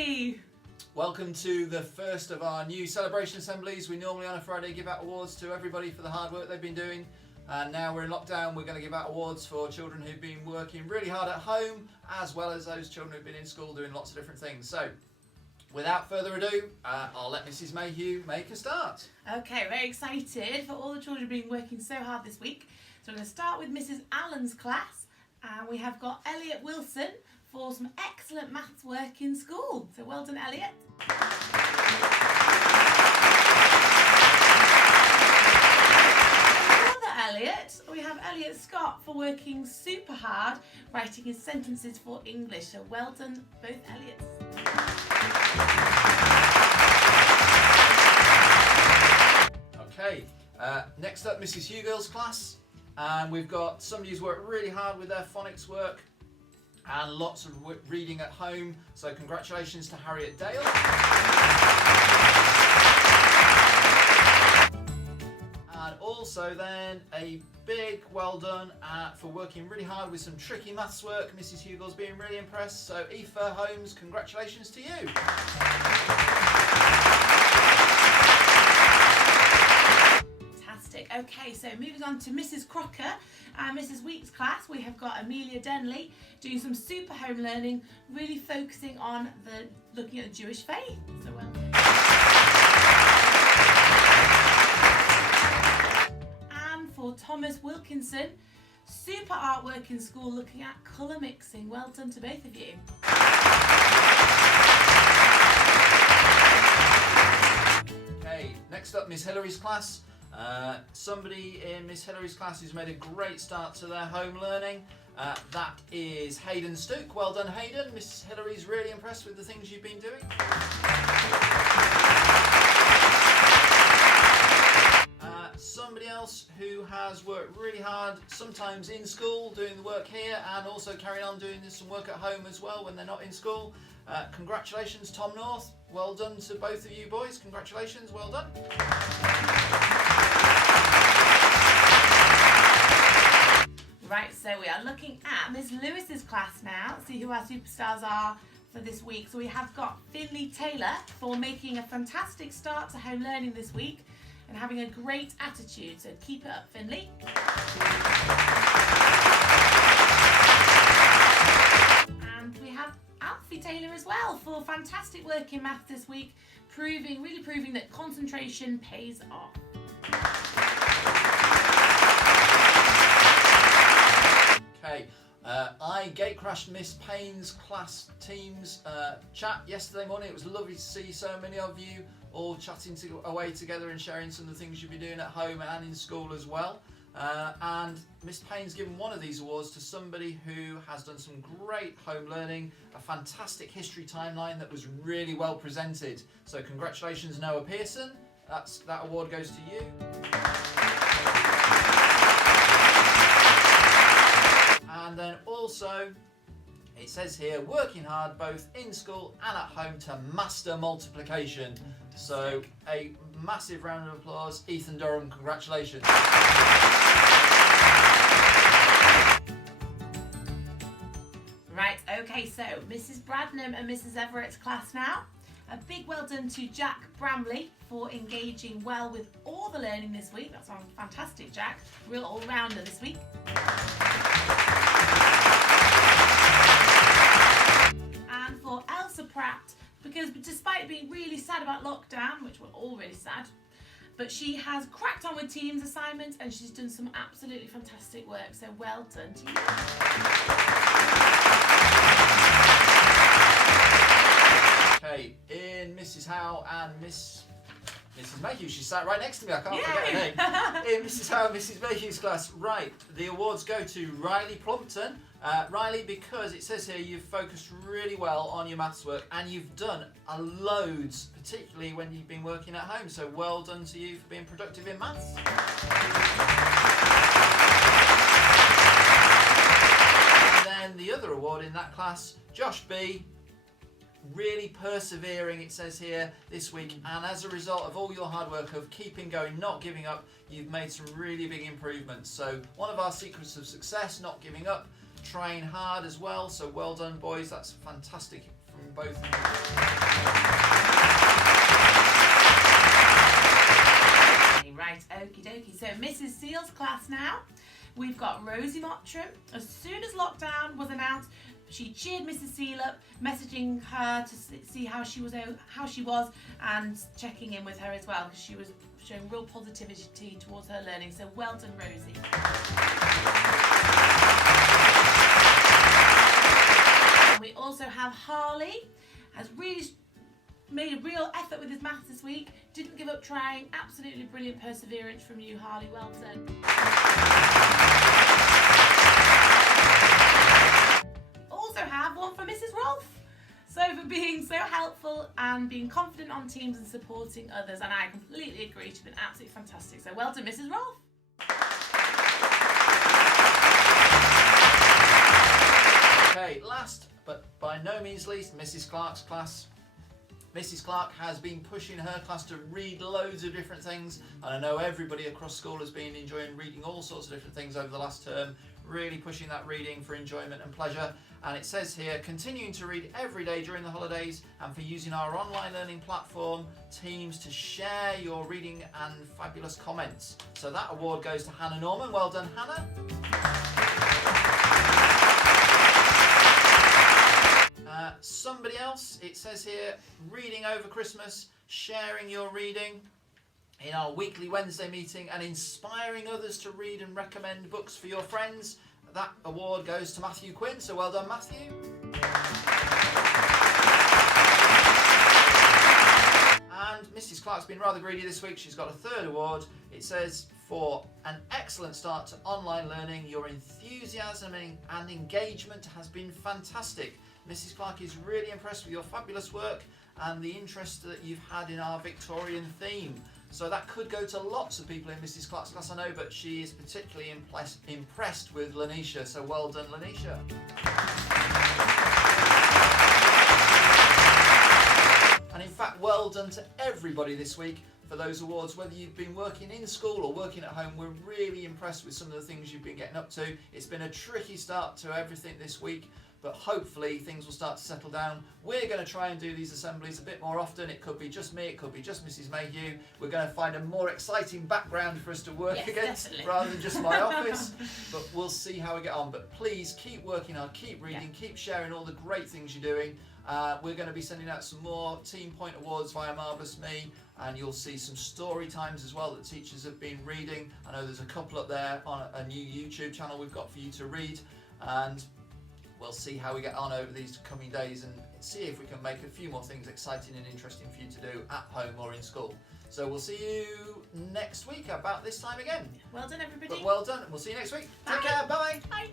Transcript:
everybody! Welcome to the first of our new celebration assemblies. We normally on a Friday give out awards to everybody for the hard work they've been doing. And now we're in lockdown, we're going to give out awards for children who've been working really hard at home, as well as those children who've been in school doing lots of different things. So, without further ado, I'll let Mrs. Mayhew make a start. Okay, very excited for all the children who've been working so hard this week. So we're going to start with Mrs. Allen's class, and we have got Elliot Wilson for some excellent maths work in school. So well done, Elliot. Elliot, we have Elliot Scott for working super hard writing his sentences for English. So well done, both Elliots. Okay, next up, Mrs. Hugill's class, and we've got somebody who's worked really hard with their phonics work and lots of reading at home. So congratulations to Harriet Dale. And also then a big well done for working really hard with some tricky maths work. Mrs. Hugill's being really impressed. So Aoife Holmes, congratulations to you. Fantastic. Okay, so moving on to Mrs. Crocker and Mrs. Weeks' class, we have got Amelia Denley doing some super home learning, really focusing on looking at the Jewish faith. So well done. For Thomas Wilkinson, super artwork in school looking at colour mixing. Well done to both of you. Okay, next up, Miss Hillary's class. Somebody in Miss Hillary's class who's made a great start to their home learning. That is Hayden Stooke. Well done, Hayden. Miss Hillary's really impressed with the things you've been doing. Somebody else who has worked really hard, sometimes in school doing the work here, and also carrying on doing some work at home as well when they're not in school. Congratulations, Tom North. Well done to both of you boys. Congratulations, well done. Right, so we are looking at Miss Lewis's class now. See who our superstars are for this week. So we have got Finley Taylor for making a fantastic start to home learning this week and having a great attitude, so keep it up, Finley. And we have Alfie Taylor as well for fantastic work in maths this week, really proving that concentration pays off. Okay, I gatecrashed Miss Payne's class team's chat yesterday morning. It was lovely to see so many of you all chatting away together and sharing some of the things you'll be doing at home and in school as well. And Miss Payne's given one of these awards to somebody who has done some great home learning, a fantastic history timeline that was really well presented. So congratulations, Noah Pearson. That award goes to you. And then also, it says here, working hard both in school and at home to master multiplication. So a massive round of applause. Ethan Durham, congratulations. Right, okay, so Mrs. Bradnam and Mrs. Everett's class now. A big well done to Jack Bramley for engaging well with all the learning this week. That's fantastic, Jack. Real all-rounder this week. And for Elsa Pratt, because despite being really sad about lockdown, which we're all really sad, but she has cracked on with Teams assignments and she's done some absolutely fantastic work. So well done to you. Okay, in Mrs. Howe and Mrs. Mayhew, she sat right next to me, I can't forget her name. In Mrs. Howe and Mrs. Mayhew's class, right, the awards go to Riley Plumpton. Riley, because it says here you've focused really well on your maths work and you've done loads, particularly when you've been working at home. So well done to you for being productive in maths. And then the other award in that class, Josh B. Really persevering, it says here, this week, and as a result of all your hard work of keeping going, not giving up, you've made some really big improvements. So one of our secrets of success, not giving up, trying hard as well. So well done, boys. That's fantastic from from both of you. Right, okie dokie. So Mrs. Seal's class now. We've got Rosie Mottram. As soon as lockdown was announced, she cheered Mrs. Seal up, messaging her to see how she was and checking in with her as well, because she was showing real positivity towards her learning. So well done, Rosie. And we also have Harley, has really made a real effort with his maths this week. Didn't give up trying. Absolutely brilliant perseverance from you, Harley. Well done. We also have one for Mrs. Rolfe. So for being so helpful and being confident on teams and supporting others. And I completely agree. She's been absolutely fantastic. So well done, Mrs. Rolfe. Okay, last but by no means least, Mrs. Clark's class. Mrs. Clark has been pushing her class to read loads of different things, and I know everybody across school has been enjoying reading all sorts of different things over the last term, really pushing that reading for enjoyment and pleasure. And it says here, continuing to read every day during the holidays and for using our online learning platform, Teams, to share your reading and fabulous comments. So that award goes to Hannah Norman. Well done, Hannah. Somebody else, it says here, reading over Christmas, sharing your reading in our weekly Wednesday meeting and inspiring others to read and recommend books for your friends. That award goes to Matthew Quinn, so well done, Matthew. And Mrs. Clark's been rather greedy this week. She's got a third award. It says, for an excellent start to online learning, your enthusiasm and engagement has been fantastic. Mrs. Clark is really impressed with your fabulous work and the interest that you've had in our Victorian theme. So that could go to lots of people in Mrs. Clark's class, I know, but she is particularly impressed with Lanisha, so well done, Lanisha. And in fact, well done to everybody this week for those awards. Whether you've been working in school or working at home, we're really impressed with some of the things you've been getting up to. It's been a tricky start to everything this week, but hopefully things will start to settle down. We're going to try and do these assemblies a bit more often. It could be just me, it could be just Mrs. Mayhew. We're going to find a more exciting background for us to work against, definitely, rather than just my office. But we'll see how we get on. But please keep working hard, keep reading, keep sharing all the great things you're doing. We're going to be sending out some more Team Point Awards via Marvellous Me, and you'll see some story times as well that teachers have been reading. I know there's a couple up there on a new YouTube channel we've got for you to read, and we'll see how we get on over these coming days and see if we can make a few more things exciting and interesting for you to do at home or in school. So we'll see you next week about this time again. Well done, everybody. But well done, and we'll see you next week. Bye. Take care, bye. Bye.